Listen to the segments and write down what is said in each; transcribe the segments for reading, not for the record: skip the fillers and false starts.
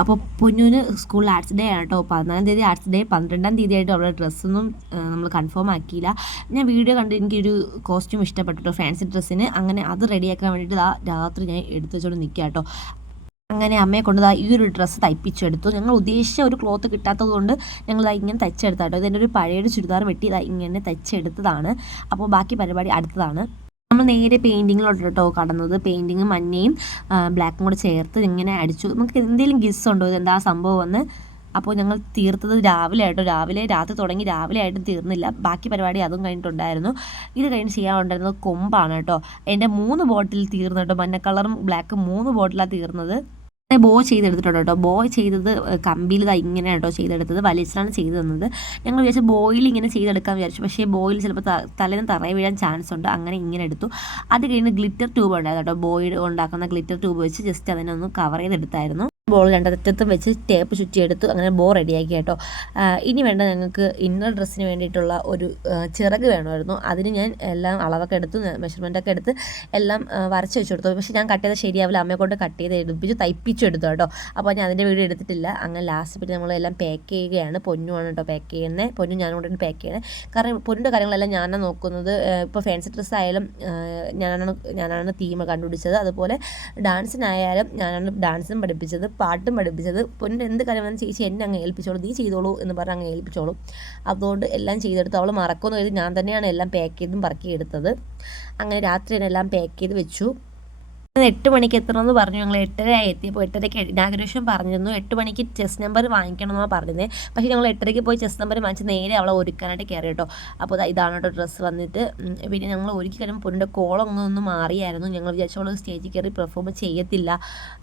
അപ്പോൾ പൊന്നൂന് സ്കൂളിൽ arts day ആണ് കേട്ടോ. 14-ാം തീയതി ആർട്സ് ഡേ, 12-ാം തീയതി ആയിട്ട് അവളുടെ ഡ്രസ്സൊന്നും നമ്മൾ കൺഫേം ആക്കിയില്ല. ഞാൻ വീഡിയോ കണ്ട് എനിക്കൊരു കോസ്റ്റ്യൂം ഇഷ്ടപ്പെട്ടു ഫാൻസി ഡ്രസ്സിന്. അങ്ങനെ അത് റെഡിയാക്കാൻ വേണ്ടിയിട്ട് രാത്രി ഞാൻ എടുത്തു വെച്ചോണ്ട് നിൽക്കുക കേട്ടോ. അങ്ങനെ അമ്മയെ കൊണ്ട് ഈ ഒരു ഡ്രസ്സ് തയ്പ്പിച്ചെടുത്തു. ഞങ്ങൾ ഉദ്ദേശിച്ച ഒരു ക്ലോത്ത് കിട്ടാത്തത് കൊണ്ട് ഞങ്ങൾ ഇങ്ങനെ തയ്ച്ചെടുത്താട്ടോ. ഇതെൻ്റെ ഒരു പഴയൊരു ചുരിദാർ വെട്ടി ഇങ്ങനെ തയ്ച്ചെടുത്തതാണ്. അപ്പോൾ ബാക്കി പരിപാടി അടുത്തതാണ്. നമ്മൾ നേരെ പെയിൻറ്റിങ്ങിലോട്ട് കേട്ടോ കടന്നത്. പെയിൻറ്റിങ് മഞ്ഞയും ബ്ലാക്കും കൂടെ ചേർത്ത് ഇങ്ങനെ അടിച്ചു. നമുക്ക് എന്തെങ്കിലും ഗിസ് ഉണ്ടോ ഇതെന്താ സംഭവം എന്ന്. അപ്പോൾ ഞങ്ങൾ തീർത്തത് രാവിലെ ആയിട്ടോ. രാത്രി തുടങ്ങി രാവിലെ ആയിട്ടും തീർന്നില്ല. ബാക്കി പരിപാടി അതും കഴിഞ്ഞിട്ടുണ്ടായിരുന്നു. ഇത് കഴിഞ്ഞ് ചെയ്യാനുണ്ടായിരുന്നത് കൊമ്പാണ് കേട്ടോ. എൻ്റെ 3 ബോട്ടിൽ തീർന്നു കേട്ടോ. മഞ്ഞ കളറും ബ്ലാക്കും 3 ബോട്ടിലാണ് തീർന്നത്. ബോ ചെയ്തെടുത്തിട്ടുണ്ട് കേട്ടോ. ബോ ചെയ്തത് കമ്പിയിൽ ഇങ്ങനെ കേട്ടോ ചെയ്തെടുത്തത്. വലിച്ചാണ് ചെയ്ത് തന്നത്. ഞങ്ങൾ വിചാരിച്ചു ബോയിൽ ഇങ്ങനെ ചെയ്തെടുക്കാൻ വിചാരിച്ചു. പക്ഷേ ബോയിൽ ചിലപ്പോൾ തലേന്ന് തറയിൽ വീഴാൻ ചാൻസ് ഉണ്ട്. അങ്ങനെ ഇങ്ങനെ എടുത്തു. അത് കഴിഞ്ഞ് ഗ്ലിറ്റർ ട്യൂബ് ഉണ്ടായിരുന്നു കേട്ടോ. ബോയിൽ ഉണ്ടാക്കുന്ന ഗ്ലിറ്റർ ട്യൂബ് വെച്ച് ജസ്റ്റ് അതിനെ ഒന്ന് കവർ ചെയ്തെടുത്തായിരുന്നു. ബോൾ രണ്ടറ്റത്തും വെച്ച് ടേപ്പ് ചുറ്റിയെടുത്തു. അങ്ങനെ ബോ റെഡിയാക്കി കേട്ടോ. ഇനി വേണ്ട ഞങ്ങൾക്ക് ഇന്നർ ഡ്രസ്സിന് വേണ്ടിയിട്ടുള്ള ഒരു ചിറക് വേണമായിരുന്നു. അതിന് ഞാൻ എല്ലാം അളവൊക്കെ എടുത്ത് മെഷർമെൻറ്റൊക്കെ എടുത്ത് എല്ലാം വരച്ച് വെച്ച് കൊടുത്തു. പക്ഷേ ഞാൻ കട്ട് ചെയ്ത് ശരിയാവില്ല. അമ്മയെ കൊണ്ട് കട്ട് ചെയ്ത് എടുപ്പിച്ച് തയ്പ്പിച്ചു എടുത്തു കേട്ടോ. അപ്പോൾ ഞാൻ അതിൻ്റെ വീഡിയോ എടുത്തിട്ടില്ല. അങ്ങനെ ലാസ്റ്റ് പിന്നെ നമ്മളെല്ലാം പാക്ക് ചെയ്യുകയാണ്. പൊന്നുമാണ് കേട്ടോ പാക്ക് ചെയ്യുന്നത്. പൊന്നു ഞാനും കൂടെ പാക്ക് ചെയ്യണേ. കാരണം പൊന്നിൻ്റെ കാര്യങ്ങളെല്ലാം ഞാനാണ് നോക്കുന്നത്. ഇപ്പോൾ ഫാൻസി ഡ്രസ്സ് ആയാലും ഞാനാണ് തീം കണ്ടുപിടിച്ചത്. അതുപോലെ ഡാൻസിനായാലും ഞാനാണ് ഡാൻസും പഠിപ്പിച്ചത്, പാട്ടും പഠിപ്പിച്ചത്. പൊന്നിൻ്റെ എന്ത് കാര്യമാണ് ചേച്ചി എന്നെ അങ്ങ് ഏൽപ്പിച്ചോളൂ, നീ ചെയ്തോളൂ എന്ന് പറഞ്ഞ് അങ്ങ് ഏൽപ്പിച്ചോളൂ. അതുകൊണ്ട് എല്ലാം ചെയ്തെടുത്ത് അവൾ മറക്കുമെന്ന് കരുതി ഞാൻ തന്നെയാണ് എല്ലാം പാക്ക് ചെയ്തും പറക്കി എടുത്തത്. അങ്ങനെ രാത്രി തന്നെ എല്ലാം പാക്ക് ചെയ്ത് വെച്ചു. 8 മണിക്ക് എത്തണമെന്ന് പറഞ്ഞു. ഞങ്ങൾ 8:30 എത്തിയപ്പോൾ 8:30 ഇനാഗുറേഷൻ പറഞ്ഞിരുന്നു. 8 മണിക്ക് ചെസ് നമ്പർ വാങ്ങിക്കണമെന്നാണ് പറഞ്ഞത്. പക്ഷേ ഞങ്ങൾ 8:30 പോയി ചെസ് നമ്പർ വാങ്ങിച്ച് നേരെ അവളെ ഒരുക്കാനായിട്ട് കയറി കേട്ടോ. അപ്പോൾ ഇതാണ് കേട്ടോ ഡ്രസ്സ് വന്നിട്ട്. പിന്നെ ഞങ്ങൾ ഒരുക്കി കഴിയുമ്പോൾ പൊന്നിൻ്റെ കോളൊന്നും മാറിയായിരുന്നു. ഞങ്ങൾ വിചാരിച്ചു അവൾ സ്റ്റേജിൽ കയറി പെർഫോം ചെയ്യത്തില്ല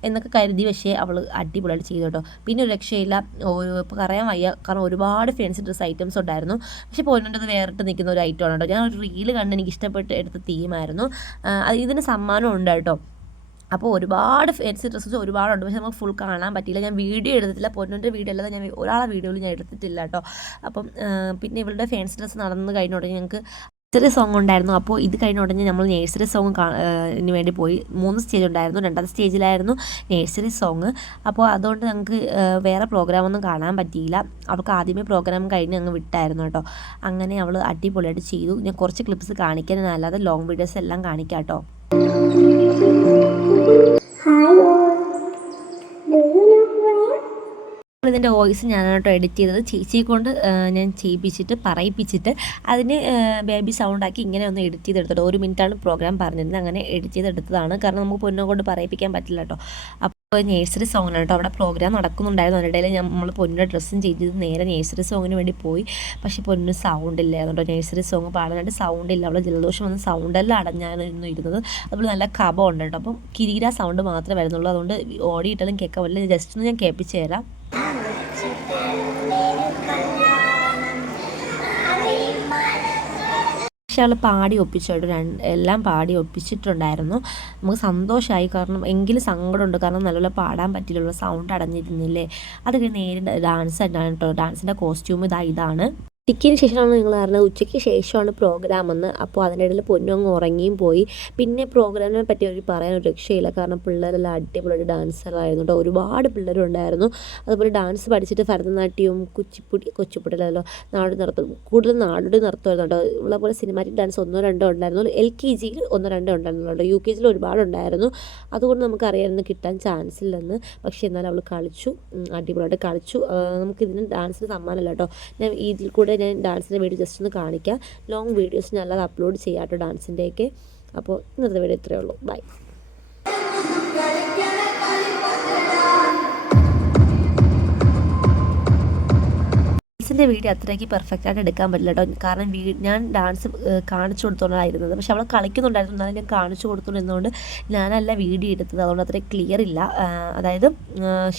എന്നൊക്കെ കരുതി. പക്ഷേ അവൾ അടിപൊളിയായിട്ട് ചെയ്തു കേട്ടോ. പിന്നെ ഒരു രക്ഷയില്ല. ഇപ്പോൾ പറയാൻ വയ്യ, കാരണം ഒരുപാട് ഫാൻസി ഡ്രസ്സ് ഐറ്റംസ് ഉണ്ടായിരുന്നു. പക്ഷേ പൊന്നിൻ്റെത് വേറിട്ട് നിൽക്കുന്ന ഒരു ഐറ്റമാണ് കേട്ടോ. ഞാൻ ഒരു റീല് കണ്ട് എനിക്ക് ഇഷ്ടപ്പെട്ട് എടുത്ത തീമായിരുന്നു. ഇതിന് സമ്മാനം ഉണ്ട് കേട്ടോ. അപ്പോൾ ഒരുപാട് ഫാൻസി ഡ്രസ്സസ് ഒരുപാടുണ്ട്. പക്ഷേ നമുക്ക് ഫുൾ കാണാൻ പറ്റിയില്ല. ഞാൻ വീഡിയോ എടുത്തിട്ടില്ല. പൊന്നിൻ്റെ വീഡിയോ അല്ലാതെ ഞാൻ ഒരാളെ വീഡിയോയിൽ ഞാൻ എടുത്തിട്ടില്ല കേട്ടോ. അപ്പം പിന്നെ ഇവളുടെ ഫാൻസി ഡ്രസ്സ് നടന്ന് കഴിഞ്ഞ ഉടനെ ഞങ്ങൾക്ക് നഴ്സറി സോങ് ഉണ്ടായിരുന്നു. അപ്പോൾ ഇത് കഴിഞ്ഞ ഉടനെ നമ്മൾ നഴ്സറി സോങ്ങിന് വേണ്ടി പോയി. 3 സ്റ്റേജ് ഉണ്ടായിരുന്നു. 2ാമത്തെ സ്റ്റേജിലായിരുന്നു നഴ്സറി സോങ്. അപ്പോൾ അതുകൊണ്ട് ഞങ്ങൾക്ക് വേറെ പ്രോഗ്രാമൊന്നും കാണാൻ പറ്റിയില്ല. അവൾക്ക് ആദ്യമേ പ്രോഗ്രാം കഴിഞ്ഞ് അങ്ങ് വിട്ടായിരുന്നു കേട്ടോ. അങ്ങനെ അവൾ അടിപൊളിയായിട്ട് ചെയ്തു. ഞാൻ കുറച്ച് ക്ലിപ്സ് കാണിക്കാൻ, അല്ലാതെ ലോങ് വീഡിയോസ് എല്ലാം കാണിക്കാം കേട്ടോ. ഇതിൻ്റെ വോയിസ് ഞാനാണ് കേട്ടോ എഡിറ്റ് ചെയ്തത്. ചേച്ചിയെ കൊണ്ട് ഞാൻ പറയിപ്പിച്ചിട്ട് അതിന് ബേബി സൗണ്ടാക്കി ഇങ്ങനെ ഒന്ന് എഡിറ്റ് ചെയ്തെടുത്തിട്ട് 1 മിനിറ്റാണ് പ്രോഗ്രാം പറഞ്ഞിരുന്നത്. അങ്ങനെ എഡിറ്റ് ചെയ്തെടുത്തതാണ്. കാരണം നമുക്ക് പൊന്നെ കൊണ്ട് പറയിപ്പിക്കാൻ പറ്റില്ല കേട്ടോ. അപ്പോൾ നഴ്സറി സോങ്ങിനാണ് കേട്ടോ അവിടെ പ്രോഗ്രാം നടക്കുന്നുണ്ടായിരുന്നു. അതിനിടയിൽ നമ്മൾ പൊന്നിൻ്റെ ഡ്രസ്സും ചേഞ്ച് ചെയ്ത് നേരെ നഴ്സറി സോങ്ങിന് വേണ്ടി പോയി. പക്ഷേ പൊന്നിന് സൗണ്ട് ഇല്ലായിരുന്നു കേട്ടോ. നഴ്സറി സോങ് പാടാനായിട്ട് സൗണ്ട് ഇല്ല. അവിടെ ജലദോഷം വന്ന് സൗണ്ടെല്ലാം അടഞ്ഞായിരുന്നു ഇരുന്നത്. അതുപോലെ നല്ല കഫം ഉണ്ട് കേട്ടോ. അപ്പം കിരീര സൗണ്ട് മാത്രമേ വരുന്നുള്ളൂ. അതുകൊണ്ട് ഓടിയിട്ടാലും കേൾക്കാൻ പറ്റില്ല. ജസ്റ്റ് ഒന്ന് ഞാൻ കേൾപ്പിച്ച് തരാം. പക്ഷെ അവൾ പാടി ഒപ്പിച്ചിട്ട് എല്ലാം പാടി ഒപ്പിച്ചിട്ടുണ്ടായിരുന്നു. നമുക്ക് സന്തോഷമായി. കാരണം എങ്കിലും സങ്കടമുണ്ട്. കാരണം നല്ലപോലെ പാടാൻ പറ്റില്ലല്ലോ, സൗണ്ട് അടഞ്ഞിരുന്നില്ലേ. അത് കഴിഞ്ഞ് നേരെ ഡാൻസ് തന്നെയാണ് കേട്ടോ. ഡാൻസിൻ്റെ കോസ്റ്റ്യൂം ഇതാണ്. ഉച്ചയ്ക്ക് ശേഷമാണ് നിങ്ങൾ അറിഞ്ഞത്. ഉച്ചയ്ക്ക് ശേഷമാണ് പ്രോഗ്രാം എന്ന്. അപ്പോൾ അതിനിടയിൽ പൊന്നു അങ്ങ് ഉറങ്ങിയും പോയി. പിന്നെ പ്രോഗ്രാമിനെ പറ്റി പറയാൻ ഒരു രക്ഷയില്ല. കാരണം പിള്ളേരെല്ലാം അടിപൊളി ഡാൻസറായിരുന്നു കേട്ടോ. ഒരുപാട് പിള്ളേരുണ്ടായിരുന്നു. അതുപോലെ ഡാൻസ് പഠിച്ചിട്ട് ഭരതനാട്യവും കൊച്ചുപുട്ടിലല്ലോ നാടോടി നൃത്തം, കൂടുതൽ നാടോടി നൃത്തമായിരുന്നു കേട്ടോ. ഉള്ള പോലെ സിനിമാറ്റിക് ഡാൻസ് 1-2 ഉണ്ടായിരുന്നു. LKGയിൽ 1-2 ഉണ്ടായിരുന്നു കേട്ടോ. UKGയിൽ ഒരുപാടുണ്ടായിരുന്നു. അതുകൊണ്ട് നമുക്കറിയാമായിരുന്നു കിട്ടാൻ ചാൻസ് ഇല്ലെന്ന്. പക്ഷേ എന്നാലും അവൾ കളിച്ചു, അടിപൊളിയായിട്ട് കളിച്ചു. നമുക്കിതിന് ഡാൻസിന് സമ്മാനമല്ല കേട്ടോ. ഞാൻ ഇതിൽ കൂടെ ഞാൻ ഡാൻസിൻ്റെ വീഡിയോ ജസ്റ്റ് ഒന്ന് കാണിക്കാം. ലോങ് വീഡിയോസ് ഞാൻ അല്ലാതെ അപ്ലോഡ് ചെയ്യാം കേട്ടോ ഡാൻസിൻ്റെയൊക്കെ. അപ്പോൾ ഇന്നത്തെ വീഡിയോ ഇത്രയേ ഉള്ളൂ. ബൈ. ഡാൻസിൻ്റെ വീഡിയോ അത്രയ്ക്ക് പെർഫെക്റ്റായിട്ട് എടുക്കാൻ പറ്റില്ല കേട്ടോ. കാരണം ഞാൻ ഡാൻസ് കാണിച്ചു കൊടുത്തോണ്ടായിരുന്നത്. പക്ഷെ അവൾ കളിക്കുന്നുണ്ടായിരുന്നു. എന്നാലും ഞാൻ കാണിച്ചു കൊടുത്തോണ്ടിരുന്നതുകൊണ്ട് ഞാനല്ല വീഡിയോ എടുത്തത്. അതുകൊണ്ട് അത്രയും ക്ലിയർ ഇല്ല. അതായത്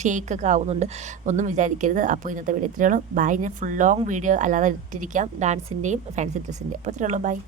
ഷേക്കൊക്കെ ആവുന്നുണ്ട്. ഒന്നും വിചാരിക്കരുത്. അപ്പോൾ ഇന്നത്തെ വീഡിയോ ഇത്രയേ ഉള്ളൂ. ബൈ. ഞാൻ ഫുൾ ലോങ് വീഡിയോ അല്ലാതെ ഇട്ടിരിക്കാം ഡാൻസിൻ്റെയും ഫാൻസി ഡ്രസ്സിൻ്റെയും. അപ്പോൾ ഇത്രയേ ഉള്ളൂ. ബൈ.